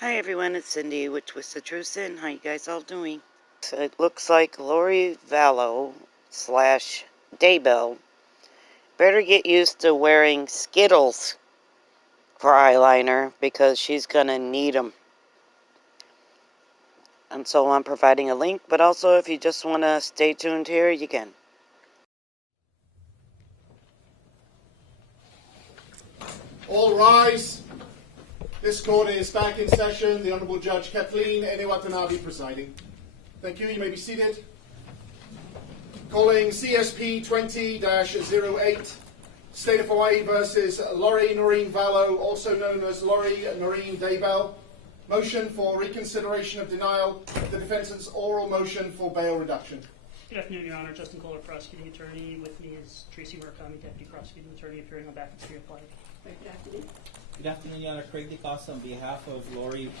Hi everyone, it's Cindy with Twisted Truth Sin. How you guys all doing? So it looks like Lori Vallow / Daybell better get used to wearing Skittles for eyeliner because she's gonna need them. And so I'm providing a link, but also if you just want to stay tuned here, you can. All rise. This court is back in session. The Honourable Judge Kathleen Enewatanabe presiding. Thank you. You may be seated. Calling CSP 20-08, State of Hawaii versus Lori Noreen Vallow, also known as Lori Noreen Daybell. Motion for reconsideration of denial. The defendant's oral motion for bail reduction. Good afternoon, Your Honor. Justin Kohler, prosecuting attorney. With me is Tracy Murakami, deputy prosecuting attorney, appearing on behalf of the State of Hawaii. Good afternoon. Good afternoon, Your Honor. Craig DeCosta on behalf of Lori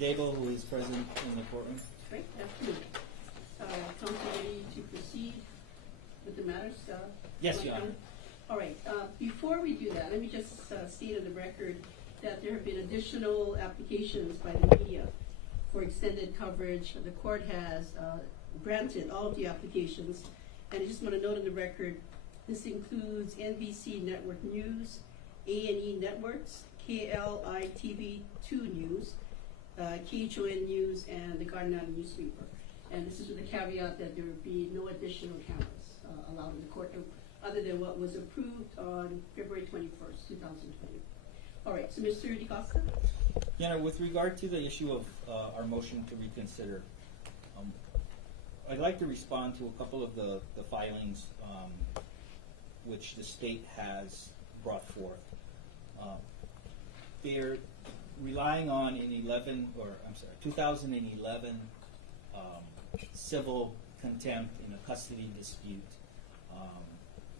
Daybell, who is present in the courtroom. Great. Good afternoon. Counsel ready to proceed with the matters? Yes, Your Honor. All right. Before we do that, let me just state on the record that there have been additional applications by the media for extended coverage. The court has granted all of the applications, and I just want to note on the record, this includes NBC Network News, A&E Networks, KLI-TV2 News, KHON News, and the Garden Island Newspaper. And this is with the caveat that there would be no additional cameras allowed in the court other than what was approved on February 21st, 2020. All right, so Mr. DeCosta? Your Honor, with regard to the issue of our motion to reconsider, I'd like to respond to a couple of the filings which the state has brought forth. They're relying on 2011 civil contempt in a custody dispute.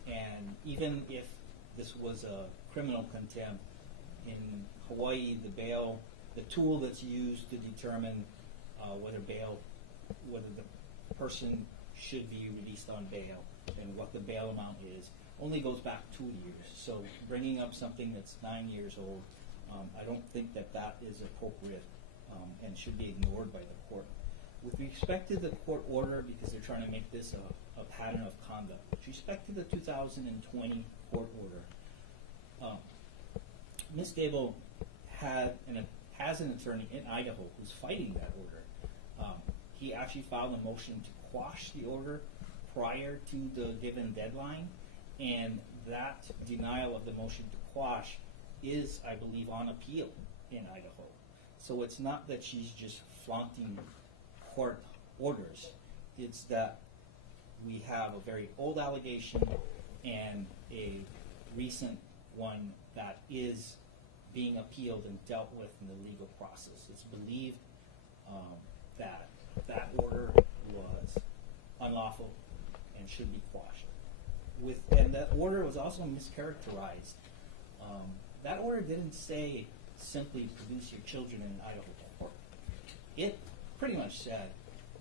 And even if this was a criminal contempt, in Hawaii, the tool that's used to determine whether the person should be released on bail and what the bail amount is, only goes back 2 years. So bringing up something that's 9 years old, I don't think that is appropriate and should be ignored by the court. With respect to the court order, because they're trying to make this a pattern of conduct, with respect to the 2020 court order, Ms. Daybell has an attorney in Idaho who's fighting that order. He actually filed a motion to quash the order prior to the given deadline, and that denial of the motion to quash is, I believe, on appeal in Idaho. So it's not that she's just flaunting court orders. It's that we have a very old allegation and a recent one that is being appealed and dealt with in the legal process. It's believed that order was unlawful and should be quashed. And that order was also mischaracterized. That order didn't say simply produce your children in Idaho court. It pretty much said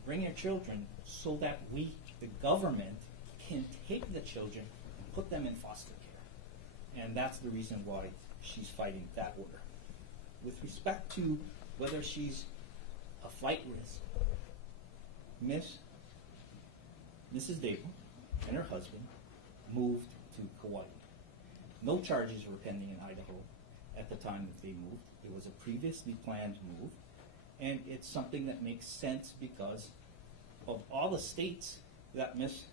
bring your children so that we, the government, can take the children and put them in foster care. And that's the reason why she's fighting that order. With respect to whether she's a flight risk, Mrs. Daybell and her husband moved to Kauai. No charges were pending in Idaho at the time that they moved. It was a previously planned move, and it's something that makes sense because of all the states that Ms.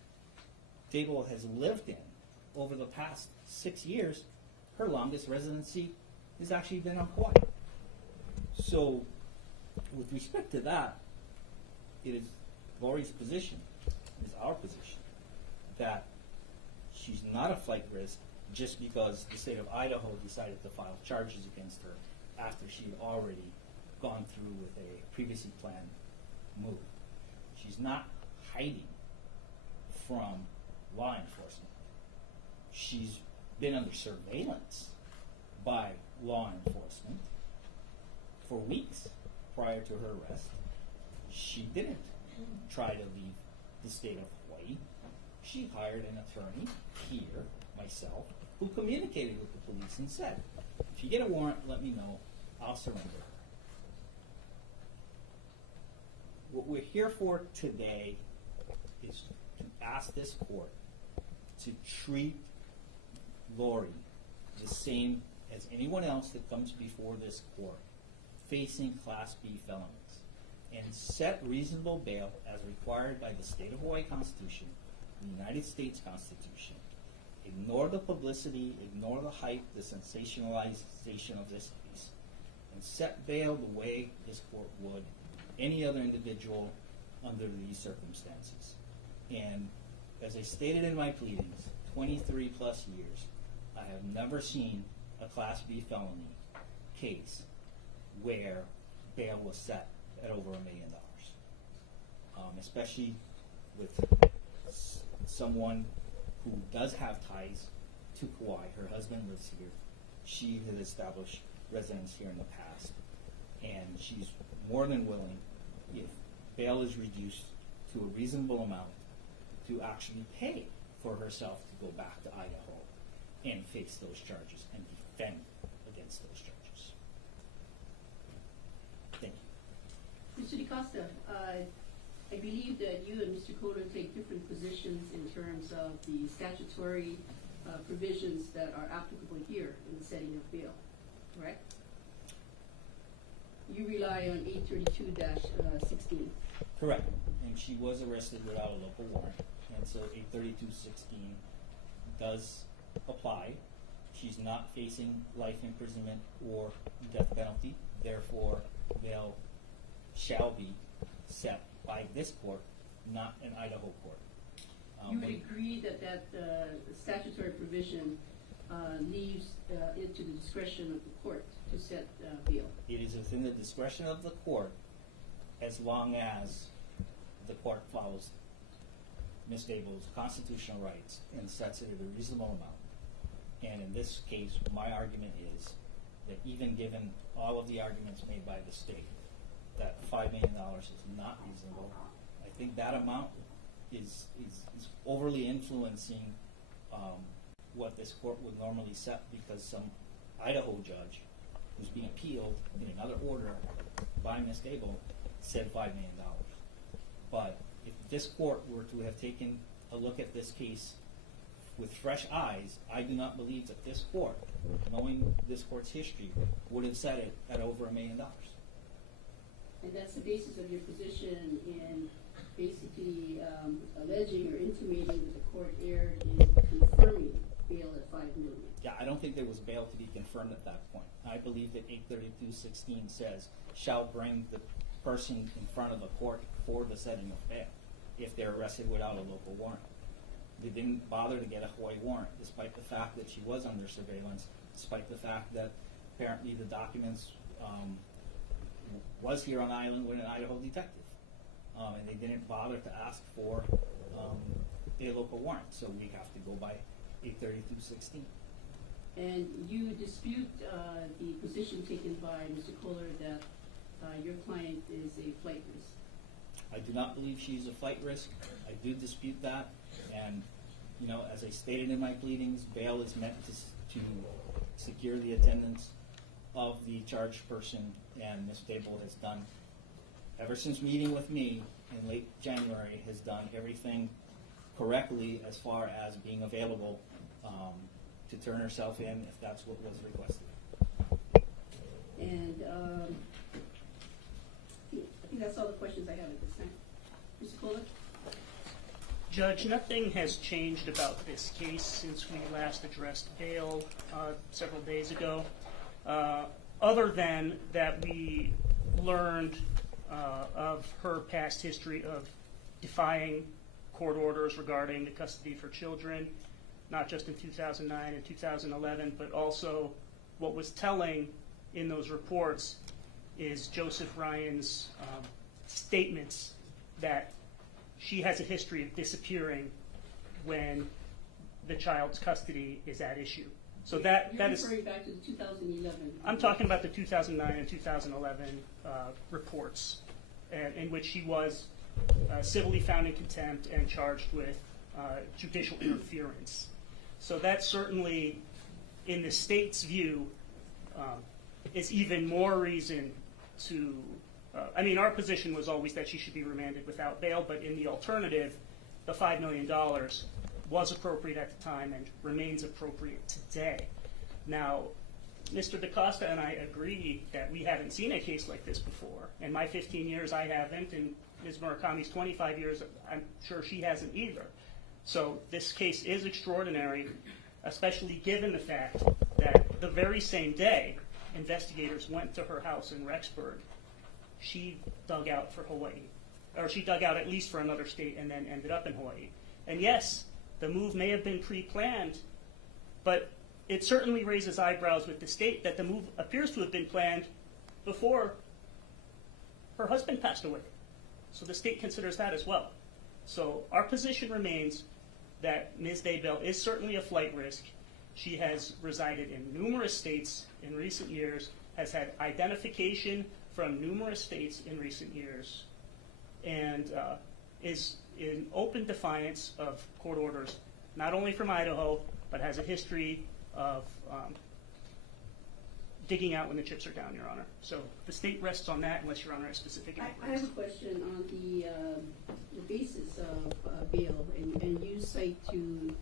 Daybell has lived in over the past 6 years. Her longest residency has actually been on Kauai. So, with respect to that, it is Lori's position, it is our position, that she's not a flight risk just because the state of Idaho decided to file charges against her after she had already gone through with a previously planned move. She's not hiding from law enforcement. She's been under surveillance by law enforcement for weeks prior to her arrest. She didn't try to leave the state of Hawaii. She hired an attorney here, myself, who communicated with the police and said, if you get a warrant, let me know, I'll surrender her. What we're here for today is to ask this court to treat Lori the same as anyone else that comes before this court facing Class B felonies, and set reasonable bail as required by the State of Hawaii Constitution, the United States Constitution. Ignore the publicity, ignore the hype, the sensationalization of this case, and set bail the way this court would any other individual under these circumstances. And as I stated in my pleadings, 23 plus years, I have never seen a Class B felony case where bail was set at over $1 million, especially with someone who does have ties to Kauai. Her husband lives here. She has established residence here in the past, and she's more than willing, if bail is reduced to a reasonable amount, to actually pay for herself to go back to Idaho and face those charges and defend against those charges. Thank you. Mr. DeCosta, I believe that you and Mr. Kohler take different positions in terms of the statutory provisions that are applicable here in the setting of bail, correct? You rely on 832-16. Correct. And she was arrested without a local warrant, and so 832-16 does apply. She's not facing life imprisonment or death penalty. Therefore, bail shall be set by this court, not an Idaho court. You would agree that that statutory provision leaves it to the discretion of the court to set bail? It is within the discretion of the court as long as the court follows Ms. Daybell's constitutional rights and sets it at a reasonable amount. And in this case, my argument is that even given all of the arguments made by the state, that $5 million is not reasonable, I think that amount is overly influencing what this court would normally set, because some Idaho judge who's being appealed in another order by Ms. Daybell said $5 million. But if this court were to have taken a look at this case with fresh eyes, I do not believe that this court, knowing this court's history, would have set it at over $1 million. And that's the basis of your position in basically alleging or intimating that the court erred in confirming bail at $5 million. Yeah, I don't think there was bail to be confirmed at that point. I believe that 832.16 says, shall bring the person in front of the court for the setting of bail if they're arrested without a local warrant. They didn't bother to get a Hawaii warrant, despite the fact that she was under surveillance, despite the fact that apparently the documents was here on island with an Idaho detective. And they didn't bother to ask for a local warrant, so we have to go by 832.16. And you dispute the position taken by Mr. Kohler that your client is a flight risk. I do not believe she's a flight risk. I do dispute that. And, you know, as I stated in my pleadings, bail is meant to secure the attendance of the charged person, and Ms. Daybell has done, ever since meeting with me in late January, has done everything correctly as far as being available to turn herself in if that's what was requested. And I think that's all the questions I have at this time. Mr. Kohler? Judge, nothing has changed about this case since we last addressed bail several days ago, other than that we learned of her past history of defying court orders regarding the custody for children, not just in 2009 and 2011, but also what was telling in those reports is Joseph Ryan's statements that she has a history of disappearing when the child's custody is at issue. So that is. You're referring back to the 2011. I'm talking about the 2009 and 2011 reports, in which she was civilly found in contempt and charged with judicial interference. So that certainly, in the state's view, is even more reason to I mean, our position was always that she should be remanded without bail, but in the alternative, the $5 million was appropriate at the time and remains appropriate today. Now, Mr. DaCosta and I agree that we haven't seen a case like this before. In my 15 years, I haven't. In Ms. Murakami's 25 years, I'm sure she hasn't either. So this case is extraordinary, especially given the fact that the very same day investigators went to her house in Rexburg, she dug out for Hawaii. Or she dug out at least for another state and then ended up in Hawaii. And yes, the move may have been pre-planned, but it certainly raises eyebrows with the state that the move appears to have been planned before her husband passed away. So the state considers that as well. So our position remains that Ms. Daybell is certainly a flight risk. She has resided in numerous states in recent years, has had identification from numerous states in recent years, and is in open defiance of court orders, not only from Idaho, but has a history of digging out when the chips are down, Your Honor. So the state rests on that unless Your Honor has specific I inquiries. have a question on the basis of bail, and you cite to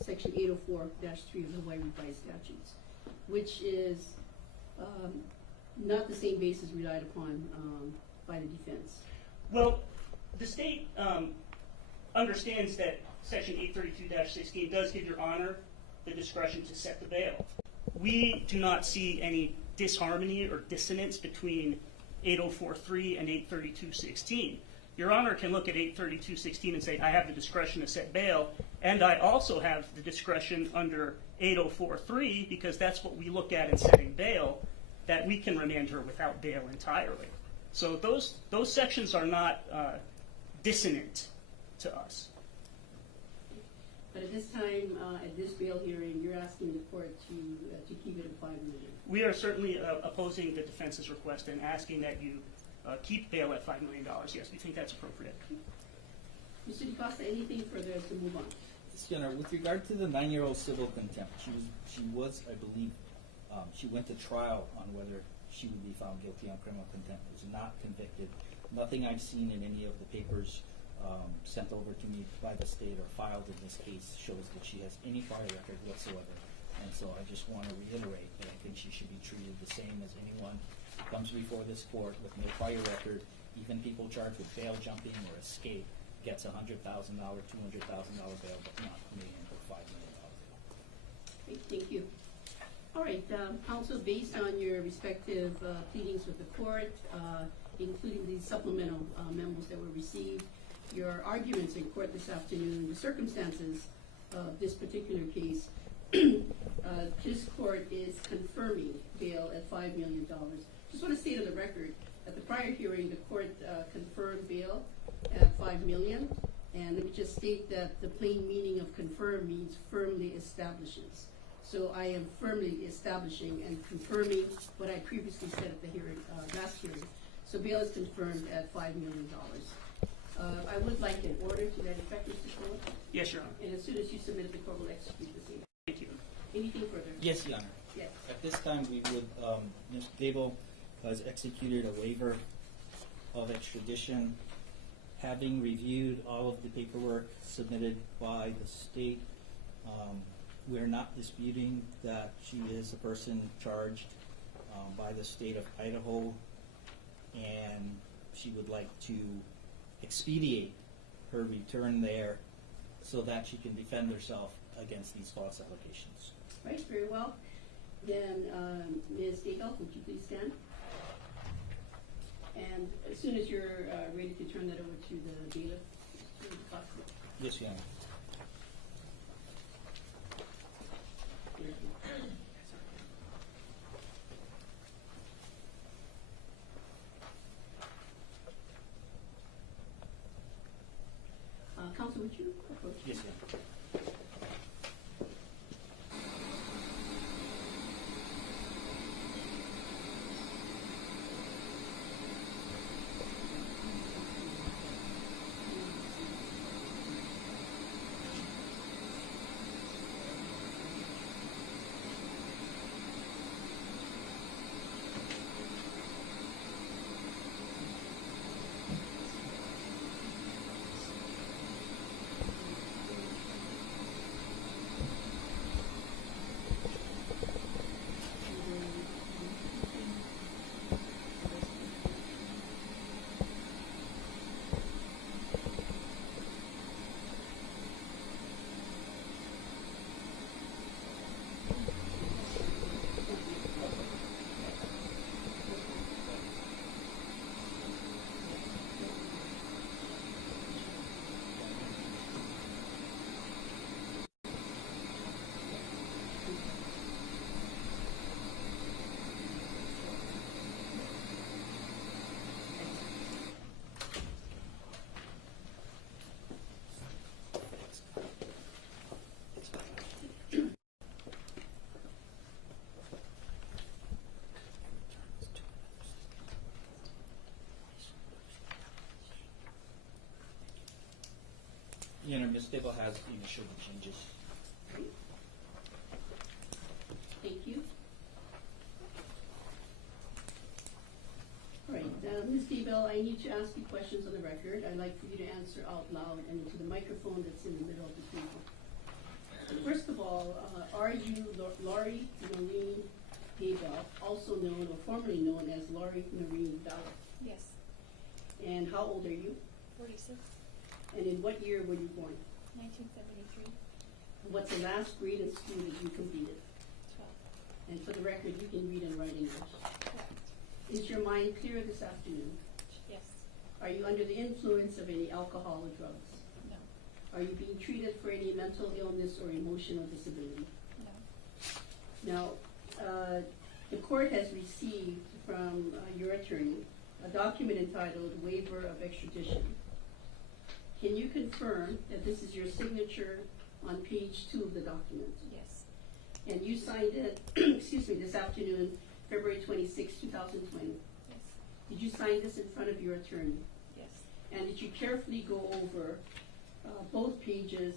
Section 804-3 of the Hawaii Revised Statutes, which is not the same basis relied upon by the defense. Well, the state understands that Section 832-16 does give Your Honor the discretion to set the bail. We do not see any disharmony or dissonance between 804.3 and 832.16. Your Honor can look at 832.16 and say, I have the discretion to set bail, and I also have the discretion under 804.3, because that's what we look at in setting bail, that we can remand her without bail entirely. So those sections are not dissonant to us. But at this time, at this bail hearing, you're asking the court to keep it at $5 million. We are certainly opposing the defense's request and asking that you keep bail at $5 million. Yes, we think that's appropriate. Mr. DaCosta, anything further to move on? Yes, Your Honor, with regard to the 9-year-old civil contempt, she was, I believe, she went to trial on whether she would be found guilty on criminal contempt. Was not convicted. Nothing I've seen in any of the papers sent over to me by the state or filed in this case shows that she has any prior record whatsoever. And so I just want to reiterate that I think she should be treated the same as anyone who comes before this court with no prior record. Even people charged with bail jumping or escape gets a $100,000, $200,000 bail, but not $1 million or $5 million bail. Okay, thank you. All right, counsel, based on your respective pleadings with the court, including these supplemental memos that were received, your arguments in court this afternoon, the circumstances of this particular case, this court is confirming bail at $5 million. Just want to state on the record, at the prior hearing, the court confirmed bail at $5 million, and let me just state that the plain meaning of confirm means firmly establishes. So I am firmly establishing and confirming what I previously said at the hearing, last hearing. So bail is confirmed at $5 million. I would like an order to that effect, Mr. Fuller. Yes, Your Honor. And as soon as you submit it, the court will execute the same. Thank you. Anything further? Yes, Your Honor. Yes. At this time, we would, Ms. Daybell has executed a waiver of extradition. Having reviewed all of the paperwork submitted by the state, we're not disputing that she is a person charged by the state of Idaho, and she would like to expedite her return there so that she can defend herself against these false allegations. Right, very well. Then, Ms. Daybell, would you please stand? And as soon as you're ready to turn that over to the bailiff, Mr. DaCosta. Yes, Your Honor. Counsel, would you approach? Yes, Your Honor. Your Honor, Ms. Daybell has initialed the changes. Thank you. All right, Ms. Daybell, I need to ask you questions on the record. I'd like for you to answer out loud and into the microphone that's in the middle of the table. First of all, are you Lori Noreen Daybell, also known or formerly known as Lori Noreen Vallow? Yes. And how old are you? 46. And in what year were you born? 1973. What's the last grade in school that you completed? 12. And for the record, you can read and write English. Correct. Is your mind clear this afternoon? Yes. Are you under the influence of any alcohol or drugs? No. Are you being treated for any mental illness or emotional disability? No. Now, the court has received from your attorney a document entitled Waiver of Extradition. Can you confirm that this is your signature on page 2 of the document? Yes. And you signed it, excuse me, this afternoon, February 26, 2020. Yes. Did you sign this in front of your attorney? Yes. And did you carefully go over both pages,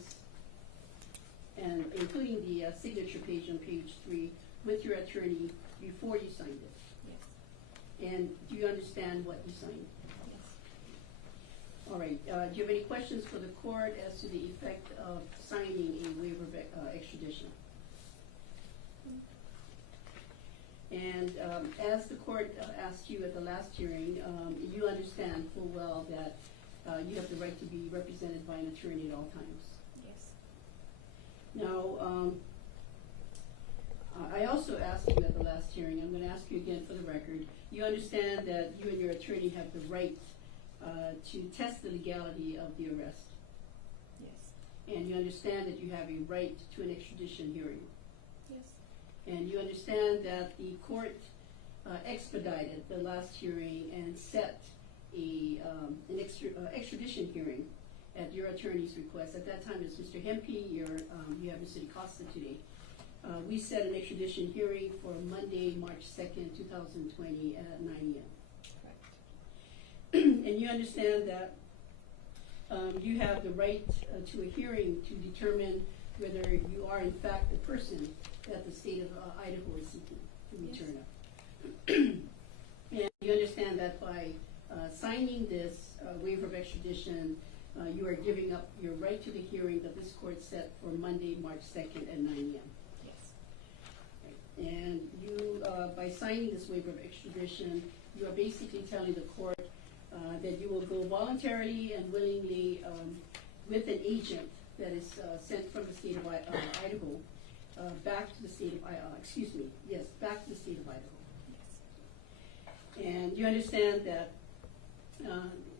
and including the signature page on page 3, with your attorney before you signed it? Yes. And do you understand what you signed? Yes. All right. Do you have any questions for the court as to the effect of signing a waiver of extradition? And as the court asked you at the last hearing, you understand full well that you have the right to be represented by an attorney at all times. Yes. Now, I also asked you at the last hearing, I'm going to ask you again for the record, you understand that you and your attorney have the right to test the legality of the arrest. Yes. And you understand that you have a right to an extradition hearing. Yes. And you understand that the court expedited the last hearing and set an extradition hearing at your attorney's request. At that time, it was Mr. Hempe, you have Mr. DeCosta today. We set an extradition hearing for Monday, March 2nd, 2020 at 9 a.m. Correct. And you understand that you have the right to a hearing to determine whether you are in fact the person that the state of Idaho is seeking to return of. And you understand that by signing this waiver of extradition, you are giving up your right to the hearing that this court set for Monday, March 2nd at 9 a.m. Yes. And you, by signing this waiver of extradition, you are basically telling the court that you will go voluntarily and willingly with an agent that is sent from the state of Idaho back to the state of back to the state of Idaho. Yes. And you understand that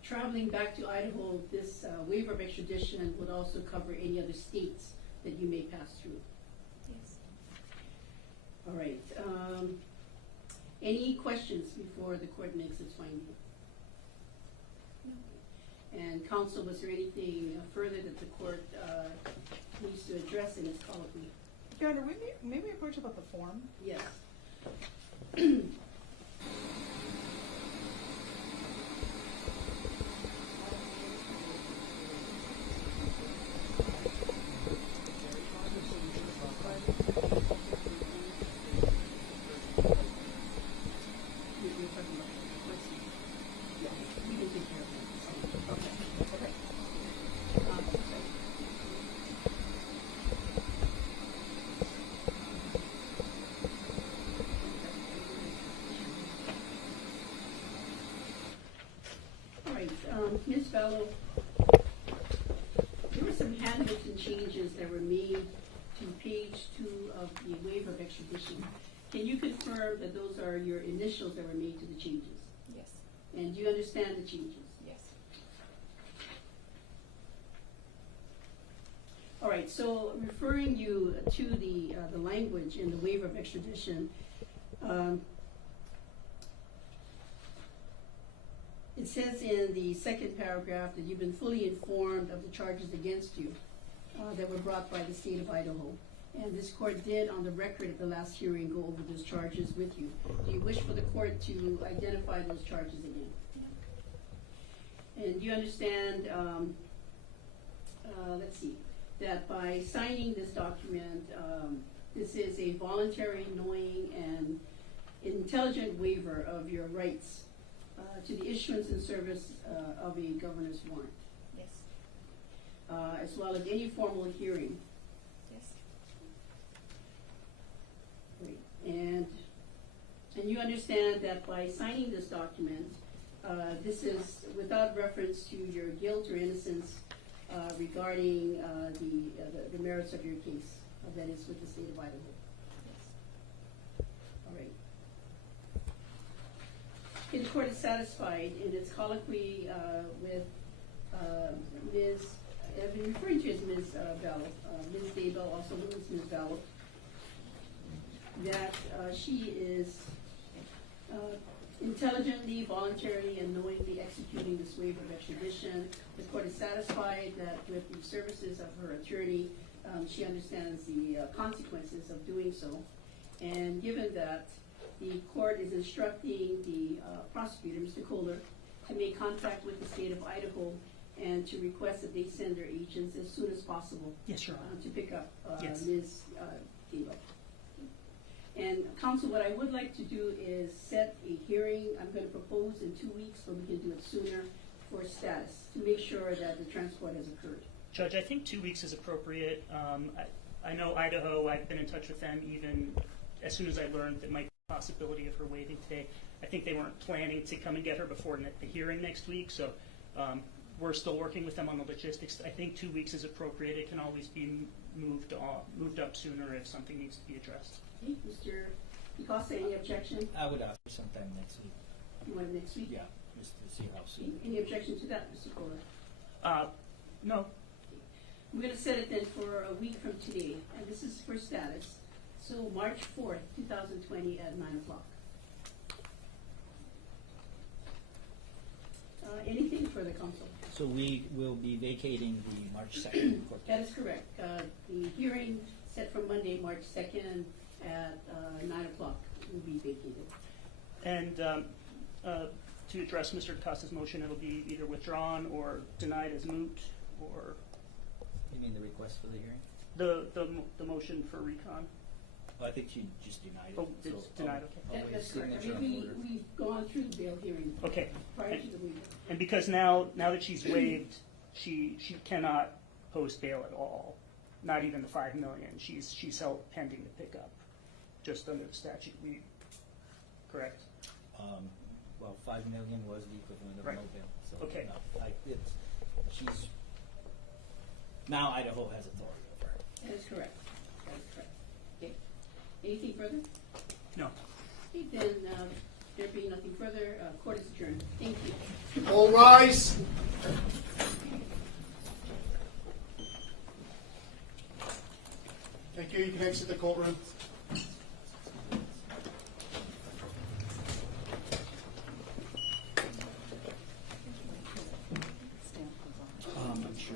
traveling back to Idaho, this waiver of extradition would also cover any other states that you may pass through. Yes. All right. Any questions before the court makes its finding? No. And counsel, was there anything further that the court needs to address in its colloquy? Your Honor, may we approach about the form? Yes. You're talking about what's yes, we can take care of that. Okay. All right, Ms. Vallow, there were some handwritten changes that were made to page 2 of the waiver of extradition. Can you confirm that those are your initials that were made to the changes? Yes. And do you understand the changes? Yes. All right, so referring you to the language in the waiver of extradition, it says in the second paragraph that you've been fully informed of the charges against you that were brought by the state of Idaho. And this court did, on the record at the last hearing, go over those charges with you. Do you wish for the court to identify those charges again? No. And do you understand let's see, that by signing this document, this is a voluntary, knowing, and intelligent waiver of your rights to the issuance and service of a governor's warrant, Yes. as well as any formal hearing. Yes. Right. And you understand that by signing this document, this is without reference to your guilt or innocence regarding the merits of your case, that is with the state of Idaho. All right. Okay, the court is satisfied in its colloquy with Ms. I've been referring to as Ms. Vallow, Ms. Daybell, also known as Ms. Vallow, that she is intelligently, voluntarily, and knowingly executing this waiver of extradition. The court is satisfied that with the services of her attorney, she understands the consequences of doing so. And given that, the court is instructing the prosecutor, Mr. Kohler, to make contact with the state of Idaho and to request that they send their agents as soon as possible Yes, Your Honor. to pick up Yes. Ms. Daybell. And counsel, what I would like to do is set a hearing. I'm going to propose in 2 weeks, but we can do it sooner, for status, to make sure that the transport has occurred. Judge, I think 2 weeks is appropriate. I know Idaho, I've been in touch with them even as soon as I learned that might be a possibility of her waiving today. I think they weren't planning to come and get her before the hearing next week, so we're still working with them on the logistics. I think 2 weeks is appropriate. It can always be moved up sooner if something needs to be addressed. Okay, Mr. Picossa, any objection? I would ask for sometime next week. You want it next week? Yeah, just to see how Okay. soon. Any objection to that, Mr. Kohler? No. I'm going to set it then for a week from today, and this is for status. So March 4th, 2020 at 9 o'clock. Anything further, counsel? So we will be vacating the March 2nd court. That is correct. The hearing set for Monday, March 2nd at 9 o'clock will be vacated. And to address Mr. Costa's motion, it'll be either withdrawn or denied as moot, or You mean the request for the hearing? the motion for recon. Well, I think she just denied it. Oh, it's so denied, okay. I'll wait That's correct. I signature mean, on the order. we've gone through the bail hearing Okay. prior to the waiver. And because now that she's waived, she cannot post bail at all, not even the $5 million. She's held pending to pick up, just under the statute. Correct? Well, $5 million was the equivalent of Right. no bail. So Okay. no, she's now Idaho has authority over her. That is correct. That is correct. Okay. Anything further? No. Okay, then, there being nothing further, court is adjourned. Thank you. All rise. Thank you. You can exit the courtroom. I'm sure.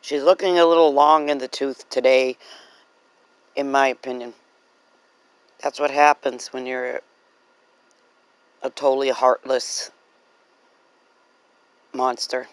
She's looking a little long in the tooth today, in my opinion. That's what happens when you're a totally heartless monster.